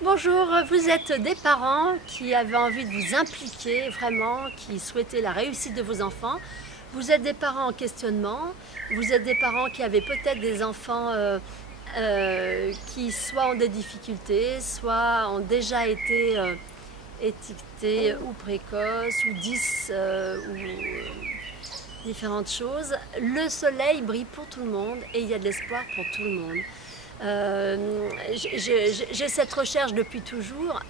Bonjour, vous êtes des parents qui avaient envie de vous impliquer vraiment, qui souhaitaient la réussite de vos enfants. Vous êtes des parents en questionnement, vous êtes des parents qui avaient peut-être des enfants qui soit ont des difficultés, soit ont déjà été étiquetés ou précoces ou 10 différentes choses. Le soleil brille pour tout le monde et il y a de l'espoir pour tout le monde. J'ai cette recherche depuis toujours.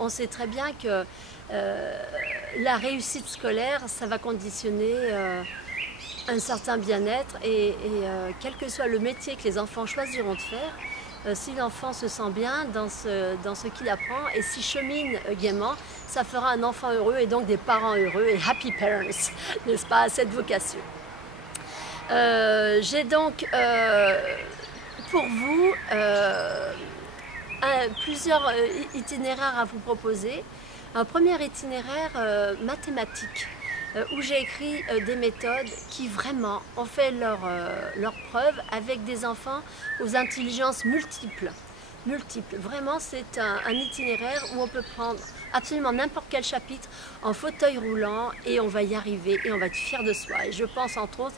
On sait très bien que la réussite scolaire, ça va conditionner un certain bien-être et quel que soit le métier que les enfants choisiront de faire, si l'enfant se sent bien dans ce qu'il apprend et s'il chemine gaiement, ça fera un enfant heureux et donc des parents heureux et happy parents, n'est-ce pas, cette vocation. J'ai donc pour vous plusieurs itinéraires à vous proposer. Un premier itinéraire mathématique où j'ai écrit des méthodes qui vraiment ont fait leur preuve avec des enfants aux intelligences multiples. Vraiment, c'est un itinéraire où on peut prendre absolument n'importe quel chapitre en fauteuil roulant et on va y arriver et on va être fier de soi. Et je pense entre autres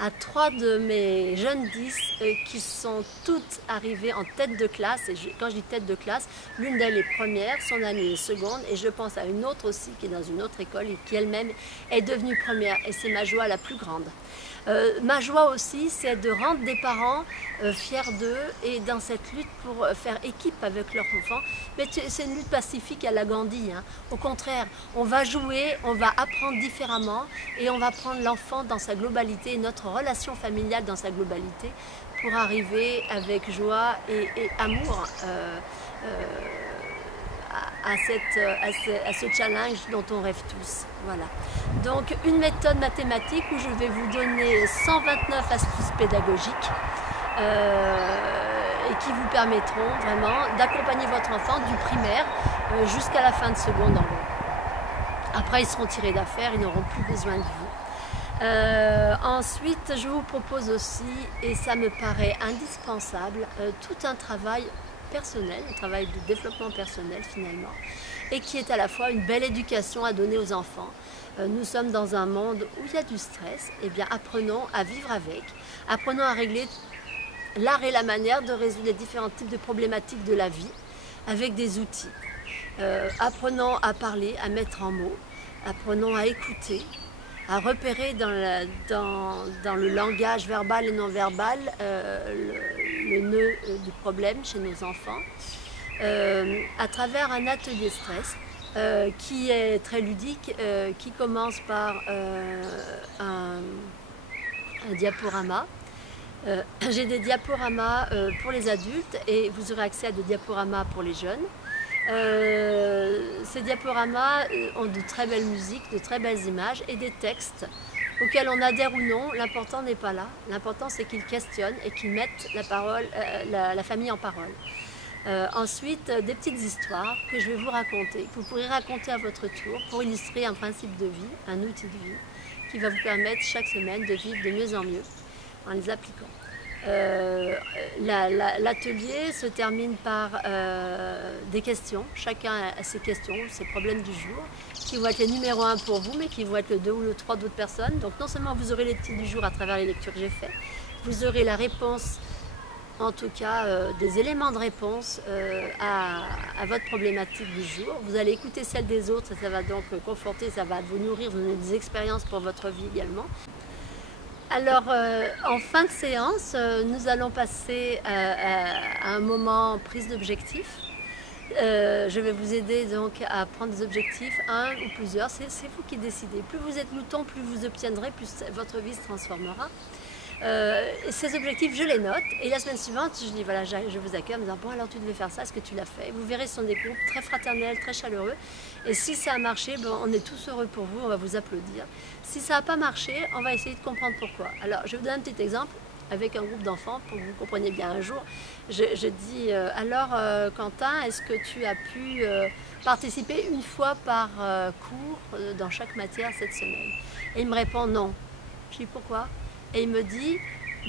à 3 de mes jeunes 10 qui sont toutes arrivées en tête de classe. Et quand je dis tête de classe, l'une d'elles est première, son amie est seconde et je pense à une autre aussi qui est dans une autre école et qui elle-même est devenue première et c'est ma joie la plus grande. Ma joie aussi, c'est de rendre des parents fiers d'eux et dans cette lutte pour faire équipe avec leurs enfants. Mais c'est une lutte pacifique à la Gandhi. Hein. Au contraire, on va jouer, on va apprendre différemment et on va prendre l'enfant dans sa globalité, notre relation familiale dans sa globalité pour arriver avec joie et amour à ce challenge dont on rêve tous. Voilà. Donc une méthode mathématique où je vais vous donner 129 astuces pédagogiques et qui vous permettront vraiment d'accompagner votre enfant du primaire jusqu'à la fin de seconde en gros. Après ils seront tirés d'affaire, ils n'auront plus besoin de vous. Ensuite je vous propose aussi, et ça me paraît indispensable, tout un travail personnel, un travail de développement personnel finalement, et qui est à la fois une belle éducation à donner aux enfants. Nous sommes dans un monde où il y a du stress, et bien apprenons à vivre avec, apprenons à régler l'art et la manière de résoudre les différents types de problématiques de la vie avec des outils. Apprenons à parler, à mettre en mots, apprenons à écouter, à repérer dans le langage verbal et non verbal le nœud du problème chez nos enfants, à travers un atelier stress qui est très ludique, qui commence par un diaporama. J'ai des diaporamas pour les adultes et vous aurez accès à des diaporamas pour les jeunes. Ces diaporamas ont de très belles musiques, de très belles images et des textes auxquels on adhère ou non. L'important n'est pas là. L'important c'est qu'ils questionnent et qu'ils mettent la famille en parole. Ensuite, des petites histoires que je vais vous raconter, que vous pourrez raconter à votre tour pour illustrer un principe de vie, un outil de vie qui va vous permettre chaque semaine de vivre de mieux en mieux en les appliquant. L'atelier se termine par des questions. Chacun a ses questions, ses problèmes du jour, qui vont être les numéros 1 pour vous, mais qui vont être le 2 ou le 3 d'autres personnes. Donc non seulement vous aurez les petits du jour à travers les lectures que j'ai faites, vous aurez la réponse, en tout cas des éléments de réponse à votre problématique du jour. Vous allez écouter celle des autres et ça va donc conforter, ça va vous nourrir, vous donner des expériences pour votre vie également. Alors, en fin de séance, nous allons passer à un moment prise d'objectif. Je vais vous aider donc à prendre des objectifs, un ou plusieurs, c'est vous qui décidez. Plus vous êtes mouton, plus vous obtiendrez, plus votre vie se transformera. Ces objectifs, je les note et la semaine suivante, je dis voilà, je vous accueille en me disant bon alors tu devais faire ça, est-ce que tu l'as fait? Vous verrez, ce sont des groupes très fraternels, très chaleureux et si ça a marché, bon, on est tous heureux pour vous, on va vous applaudir. Si ça n'a pas marché, on va essayer de comprendre pourquoi. Alors je vais vous donner un petit exemple avec un groupe d'enfants pour que vous compreniez bien. Un jour, je dis alors Quentin, est-ce que tu as pu participer une fois par cours dans chaque matière cette semaine? Et il me répond non. Je dis pourquoi? Et il me dit,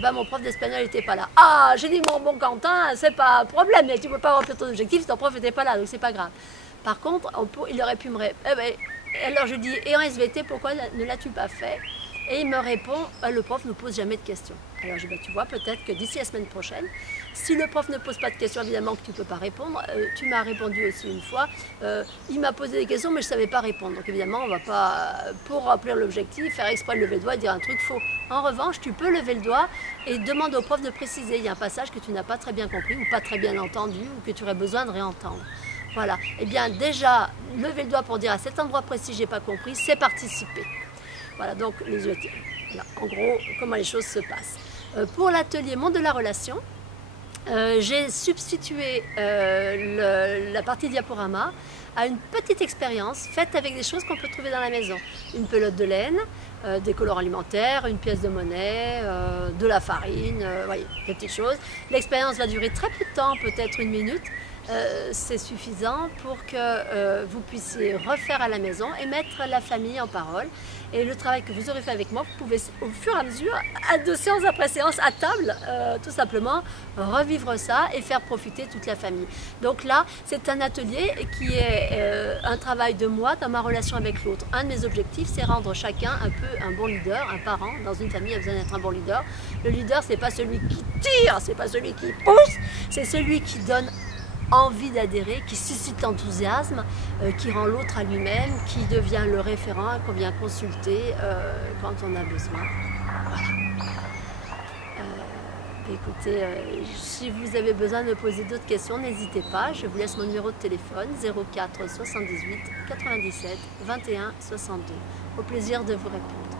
ben, mon prof d'espagnol n'était pas là. Ah, j'ai dit, mon bon Quentin, c'est pas un problème, mais tu ne peux pas remplir ton objectif si ton prof n'était pas là, donc c'est pas grave. Par contre, il aurait pu me répondre. Alors je dis, et en SVT, pourquoi ne l'as-tu pas fait? Et il me répond, le prof ne pose jamais de questions. Alors je dis, tu vois, peut-être que d'ici la semaine prochaine, si le prof ne pose pas de questions, évidemment que tu ne peux pas répondre. Tu m'as répondu aussi une fois, il m'a posé des questions, mais je ne savais pas répondre. Donc évidemment, on ne va pas, pour remplir l'objectif, faire exprès de lever le doigt et dire un truc faux. En revanche, tu peux lever le doigt et demande au prof de préciser. Il y a un passage que tu n'as pas très bien compris ou pas très bien entendu ou que tu aurais besoin de réentendre. Voilà. Eh bien déjà, lever le doigt pour dire à cet endroit précis, j'ai pas compris, c'est participer. Voilà, donc les yeux, voilà, en gros, comment les choses se passent. Pour l'atelier Monde de la relation, j'ai substitué la partie diaporama à une petite expérience faite avec des choses qu'on peut trouver dans la maison. Une pelote de laine, des colorants alimentaires, une pièce de monnaie, de la farine, voyez, des petites choses. L'expérience va durer très peu de temps, peut-être 1 minute. C'est suffisant pour que vous puissiez refaire à la maison et mettre la famille en parole. Et le travail que vous aurez fait avec moi, vous pouvez au fur et à mesure, de séance après séance, à table, tout simplement, revivre ça et faire profiter toute la famille. Donc là, c'est un atelier qui est un travail de moi dans ma relation avec l'autre. Un de mes objectifs, c'est rendre chacun un peu un bon leader, un parent. Dans une famille, il a besoin d'être un bon leader. Le leader, c'est pas celui qui tire, c'est pas celui qui pousse, c'est celui qui donne envie d'adhérer, qui suscite l'enthousiasme, qui rend l'autre à lui-même, qui devient le référent qu'on vient consulter quand on a besoin. Voilà. Écoutez, si vous avez besoin de me poser d'autres questions, n'hésitez pas. Je vous laisse mon numéro de téléphone 04 78 97 21 62. Au plaisir de vous répondre.